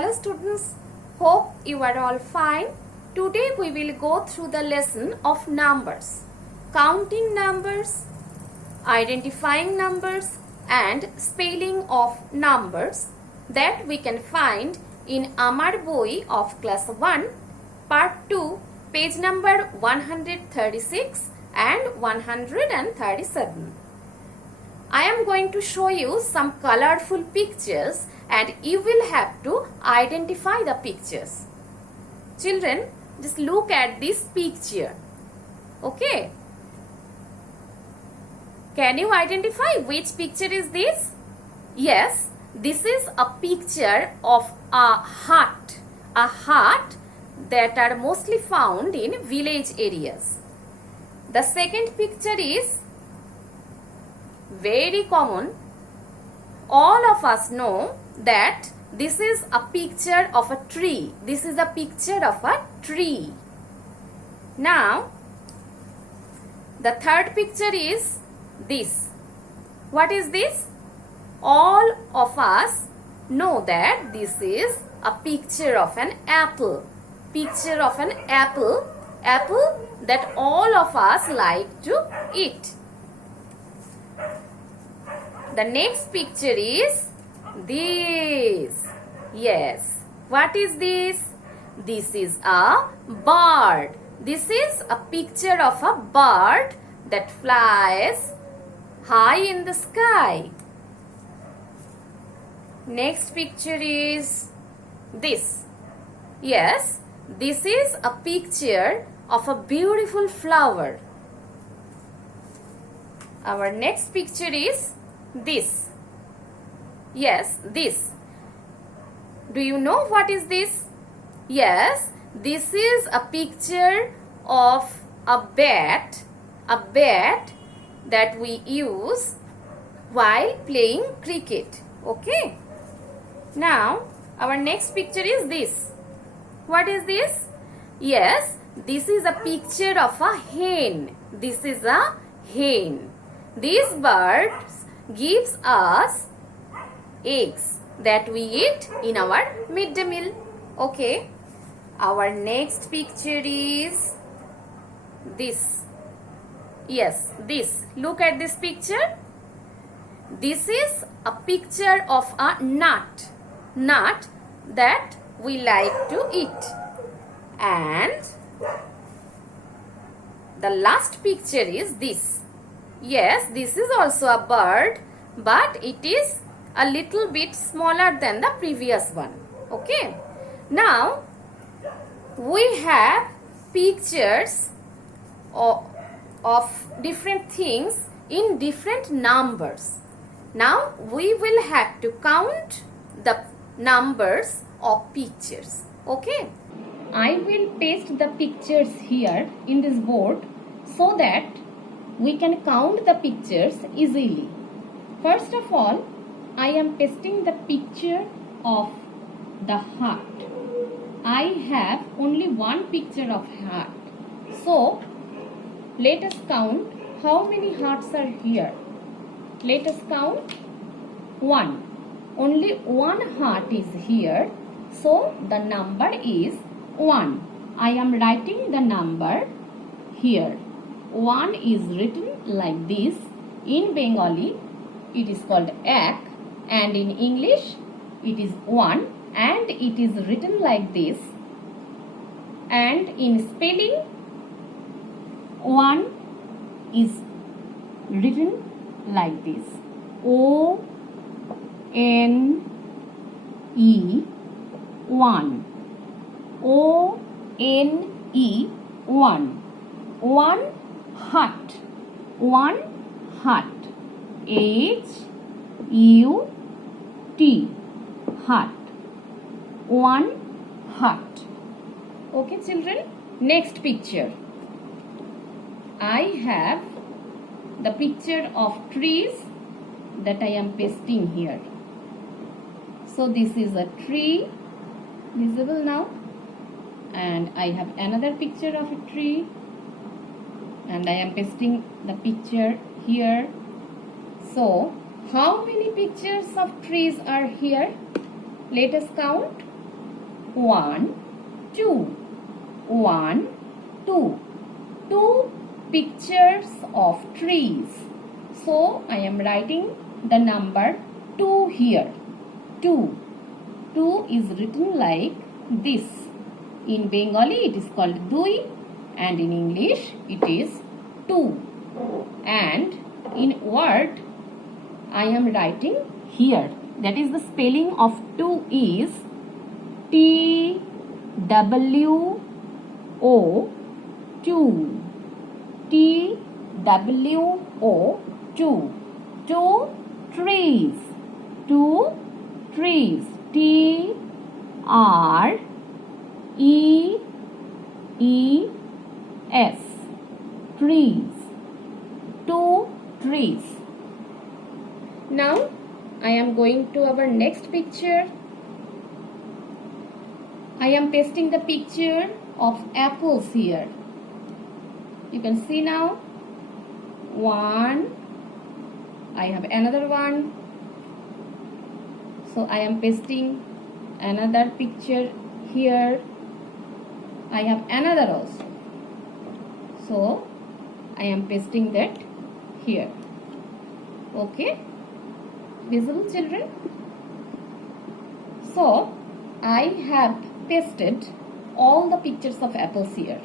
Hello students, hope you are all fine. Today we will go through the lesson of numbers, counting numbers, identifying numbers and spelling of numbers that we can find in Amar Boi of class 1, part 2, page number 136 and 137. I am going to show you some colorful pictures and you will have to identify the pictures. Children, just look at this picture. Okay. Can you identify which picture is this? Yes, this is a picture of a hut. A hut that are mostly found in village areas. The second picture is very common. All of us know that this is a picture of a tree. This is a picture of a tree. Now, the third picture is this. What is this? All of us know that this is a picture of an apple. Picture of an apple. Apple that all of us like to eat. The next picture is this. Yes. What is this? This is a bird. This is a picture of a bird that flies high in the sky. Next picture is this. Yes, this is a picture of a beautiful flower. Our next picture is this. Yes, this. Do you know what is this? Yes, this is a picture of a bat that we use while playing cricket. Okay. Now, our next picture is this. What is this? Yes, this is a picture of a hen. This is a hen. These birds gives us eggs that we eat in our midday meal. Okay. Our next picture is this. Yes, this. Look at this picture. This is a picture of a nut. Nut that we like to eat. And the last picture is this. Yes, this is also a bird, but it is a little bit smaller than the previous one. Okay. Now, we have pictures of different things in different numbers. Now, we will have to count the numbers of pictures. Okay. I will paste the pictures here in this board so that we can count the pictures easily. First of all, I am pasting the picture of the heart. I have only one picture of heart. So, let us count how many hearts are here. Let us count 1. Only one heart is here. So, the number is 1. I am writing the number here. 1 is written like this. In Bengali, it is called ek, and in English, it is 1, and it is written like this. And in spelling, 1 is written like this. O-N-E 1. O-N-E 1. 1 hut. 1 hut. H-U-T. Hut. 1 hut. Okay, children. Next picture. I have the picture of trees that I am pasting here. So this is a tree visible now. And I have another picture of a tree. And I am pasting the picture here. So, how many pictures of trees are here? Let us count. 1, 2. 1, 2. Two pictures of trees. So I am writing the number 2 here. 2. 2 is written like this. In Bengali it is called dui and in English it is 2. And in word I am writing here. That is the spelling of 2 is TWO 2. TWO 2. 2 trees. 2 trees. TREES. Trees. 2 trees. Now I am going to our next picture. I am pasting the picture of apples here. You can see now. 1. I have another one. So I am pasting another picture here. I have another also. So I am pasting that here. Okay. Visible, children? So I have pasted all the pictures of apples here.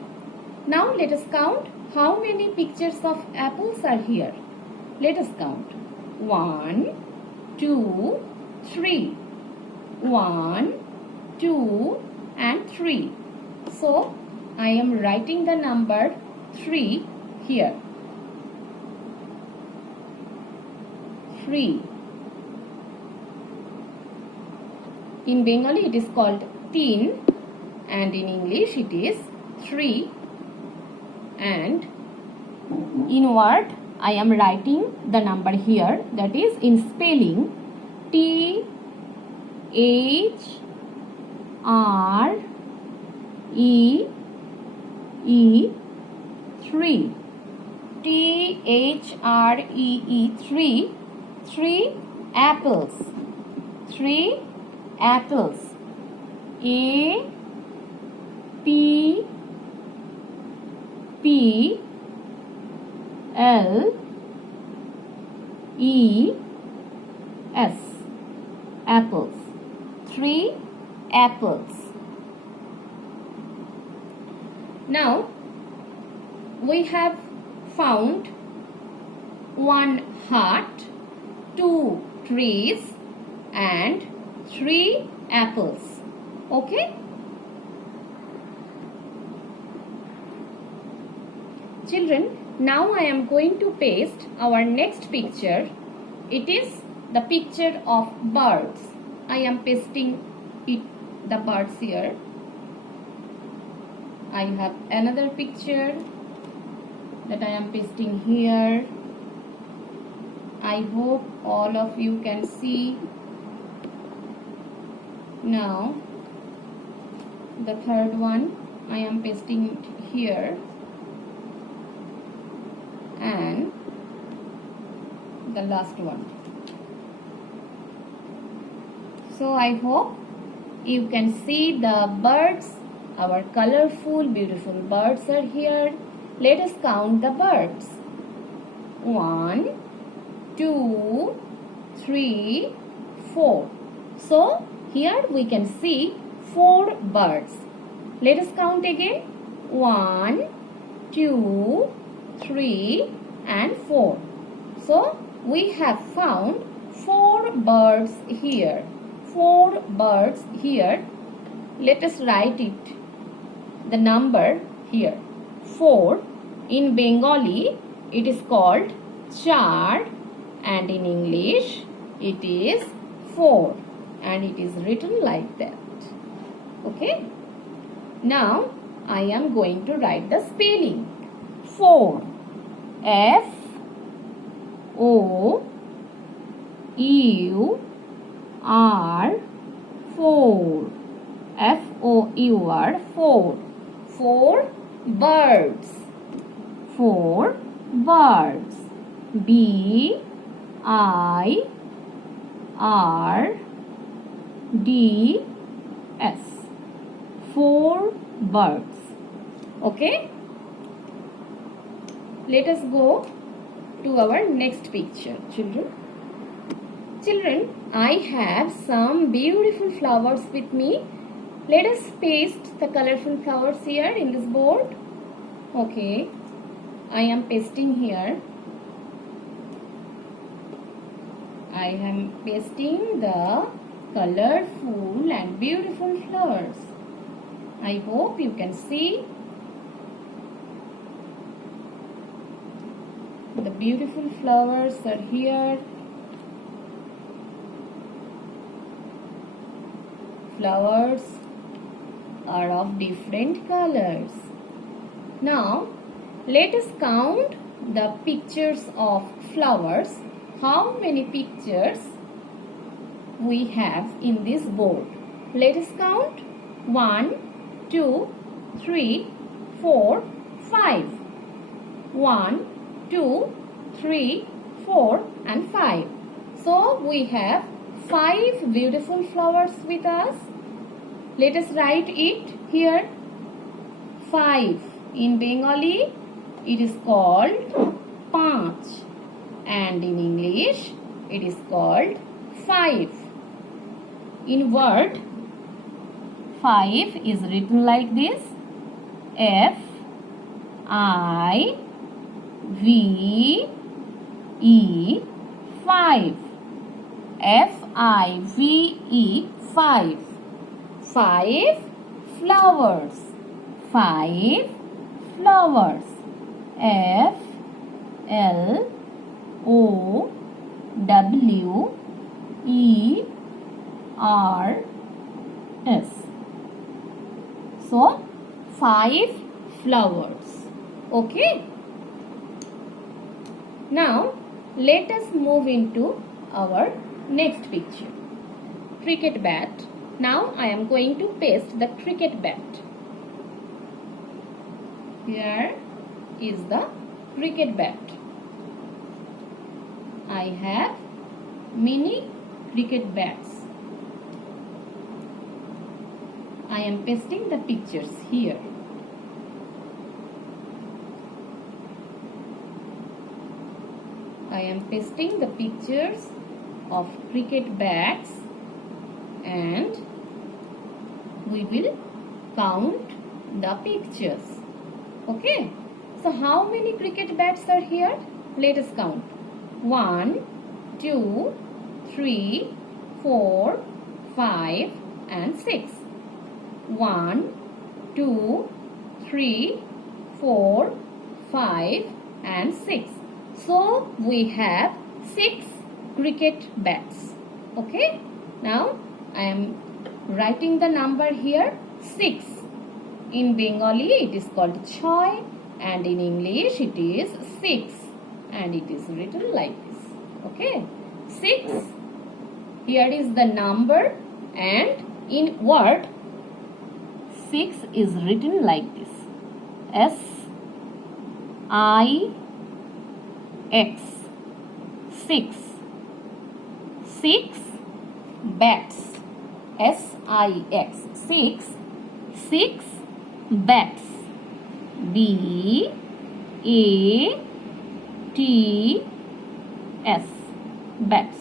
Now let us count how many pictures of apples are here. Let us count. 1, 2, 3. 1, 2 and 3. So I am writing the number 3 here. 3. In Bengali it is called teen and in English it is 3. And in word I am writing the number here, that is in spelling THREE 3. THREE 3. 3 apples. 3 apples. APPLES. 'Apples. 3 apples. Now we have found 1 heart, 2 trees and 3 apples. Okay? Children, now I am going to paste our next picture. It is the picture of birds. I am pasting the birds here. I have another picture that I am pasting here. I hope all of you can see. Now the third one I am pasting it here, and the last one. So I hope you can see the birds. Our colorful, beautiful birds are here. Let us count the birds. 1, 2, 3, 4. So here we can see 4 birds. Let us count again. 1, 2, 3 and 4. So we have found 4 birds here. 4 birds here. Let us write it. The number here. 4. In Bengali it is called char and in English it is 4 and it is written like that. Okay. Now I am going to write the spelling. 4. F-O-U-R 4. F-O-U-R 4. 4 birds. 4 birds. B-I-R-D-S. 4 birds. Okay? Let us go to our next picture, children. Children, I have some beautiful flowers with me. Let us paste the colorful flowers here in this board. Okay, I am pasting here. I am pasting the colorful and beautiful flowers. I hope you can see the beautiful flowers are here. Flowers are of different colors. Now, let us count the pictures of flowers. How many pictures we have in this board? Let us count. 1, 2, 3, 4, 5. 1, 2, 3, 4 and 5. So, we have 5 beautiful flowers with us. Let us write it here. 5. In Bengali, it is called Panch. And in English, it is called 5. In word, 5 is written like this. F I V E 5. F-I-V-E 5. 5 flowers. 5 flowers. F-L-O-W-E-R-S. So, 5 flowers. Okay. Now, let us move into our next picture. Cricket bat. Now, I am going to paste the cricket bat. Here is the cricket bat. I have many cricket bats. I am pasting the pictures here. I am pasting the pictures of cricket bats and we will count the pictures. Okay. So how many cricket bats are here? Let us count. 1, 2, 3, 4, 5 and 6. 1, 2, 3, 4, 5 and 6. So we have 6 cricket bats. Okay. Now I am writing the number here 6. In Bengali it is called Chhoy and in English it is 6 and it is written like this. Okay. 6. Here is the number and in word 6 is written like this. S-I-X 6. 6 bats. S-I-X 6. 6 bats. B-A-T-S bats.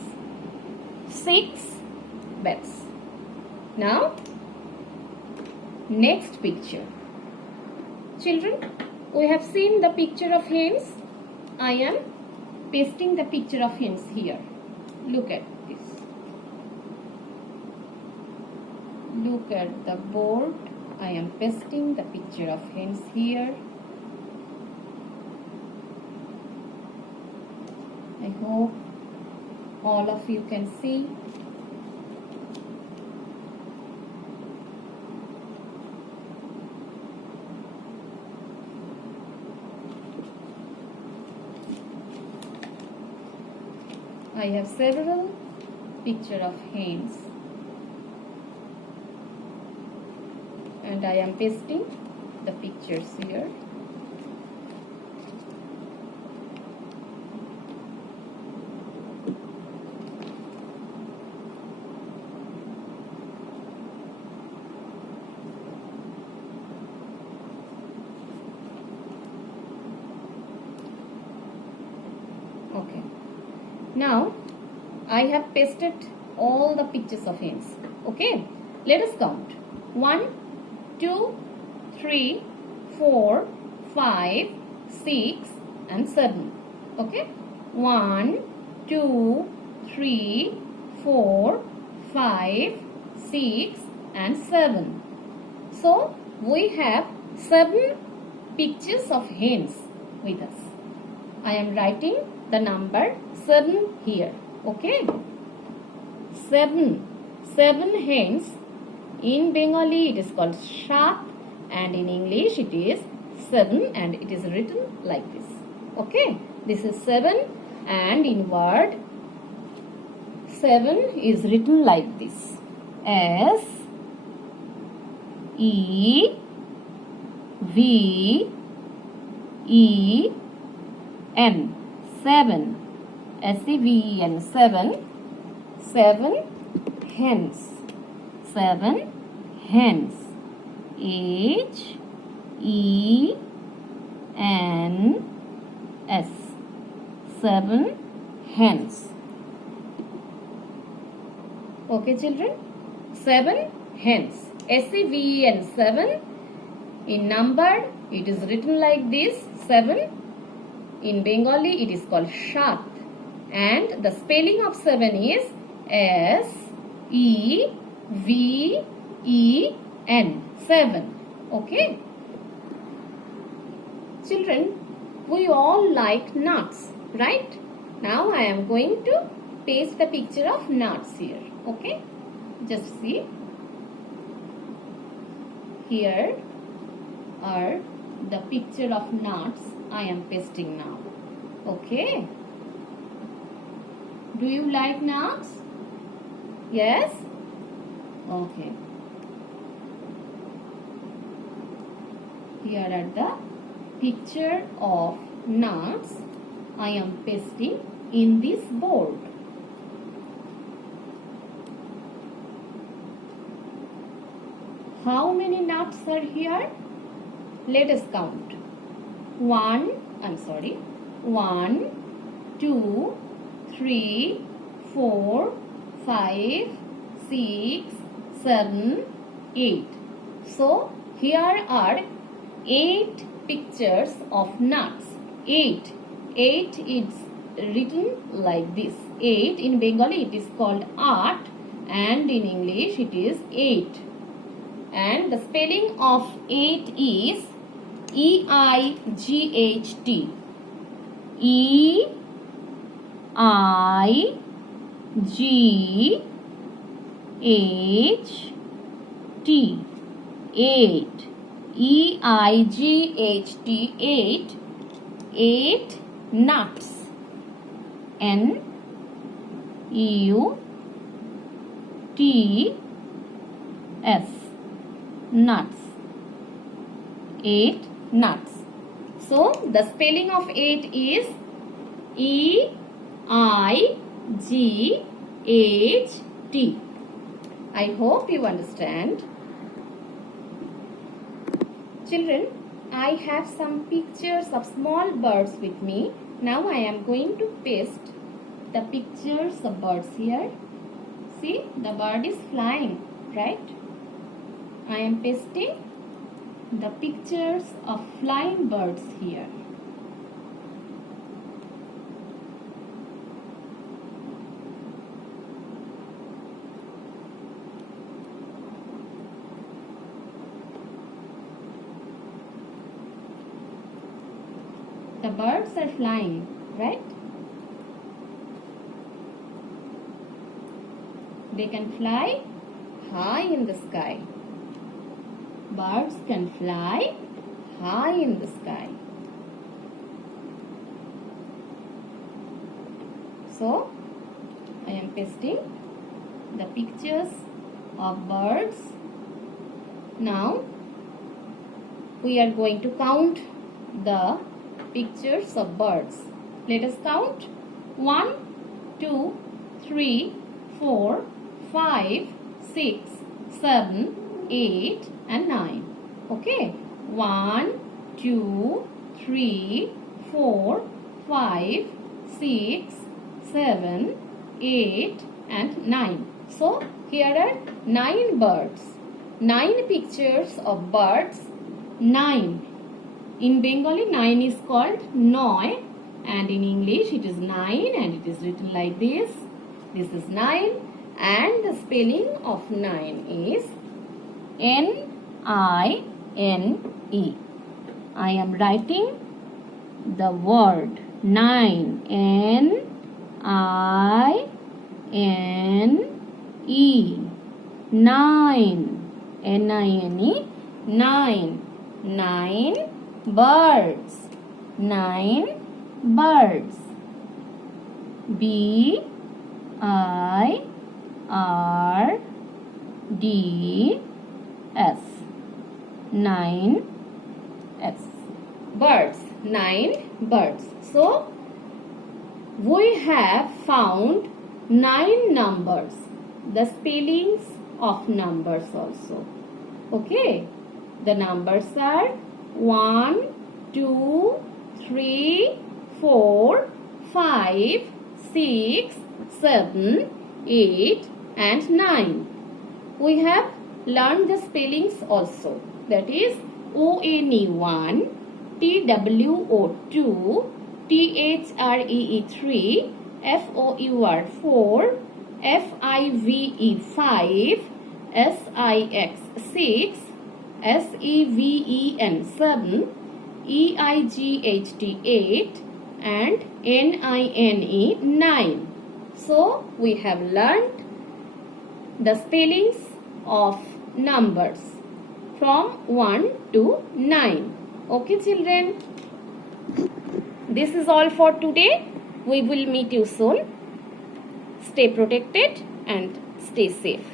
6 bats. Now, next picture. Children, we have seen the picture of hens. I am pasting the picture of hens here. Look at this. Look at the board. I am pasting the picture of hens here. I hope all of you can see. I have several pictures of hens and I am pasting the pictures here. Now I have pasted all the pictures of hens. Okay, let us count. 1, 2, 3, 4, 5, 6 and 7. Okay, 1, 2, 3, 4, 5, 6 and 7. So we have 7 pictures of hens with us. I am writing the number 7 here. Okay, 7 hens. In Bengali it is called shat, and in English it is 7, and it is written like this. Okay, this is 7, and in word 7 is written like this. S E V E N, 7. SEVEN, 7. 7 hens. 7 hens. H E N S, 7 hens. Okay, children, 7 hens. SEVEN, 7. In number it is written like this, 7. In Bengali it is called shat, and the spelling of 7 is SEVEN, 7. Okay, children, we all like nuts, right? Now I am going to paste the picture of nuts here. Okay, just see. Here are the picture of nuts I am pasting now. Okay, do you like nuts? Yes? Okay, here are the picture of nuts I am pasting in this board. How many nuts are here? Let us count. 1, 2, 3, 4, 5, 6, 7, 8. So here are 8 pictures of nuts. 8 is written like this. 8 in Bengali it is called 8, and in English it is 8. And the spelling of 8 is EIGHT. EIGHT. 8. EIGHT. 8. 8 nuts. NUTS. Nuts. 8 nuts. So the spelling of 8 is EIGHT. I hope you understand. Children, I have some pictures of small birds with me. Now I am going to paste the pictures of birds here. See, the bird is flying, right? I am pasting the pictures of flying birds here. The birds are flying, right? They can fly high in the sky. Birds can fly high in the sky. So, I am pasting the pictures of birds. Now, we are going to count the pictures of birds. Let us count. 1, 2, 3, 4, 5, 6, 7, 8 and 9. Okay, 1, 2, 3, 4, 5, 6, 7, 8 and 9. So here are 9 birds. 9 pictures of birds. 9. In Bengali 9 is called Noy, and in English it is 9 and it is written like this. This is 9 and the spelling of 9 is N-I-N-E. I am writing the word 9, N-I-N-E, 9, N-I-N-E, 9, 9 birds, 9 birds, B-I-R-D-S, 9 S. Birds, 9 birds. So, we have found 9 numbers, the spellings of numbers also. Okay, the numbers are 1, 2, 3, 4, 5, 6, 7, 8 and 9. We have learned the spellings also. That is O-N-E-1, T-W-O-2, T-H-R-E-E 3, F-O-U-R 4, F-I-V-E 5, S-I-X 6, S-E-V-E-N 7, E-I-G-H-T 8 and N-I-N-E 9. So we have learned the spellings of numbers from 1 to 9. Okay children, this is all for today. We will meet you soon. Stay protected and stay safe.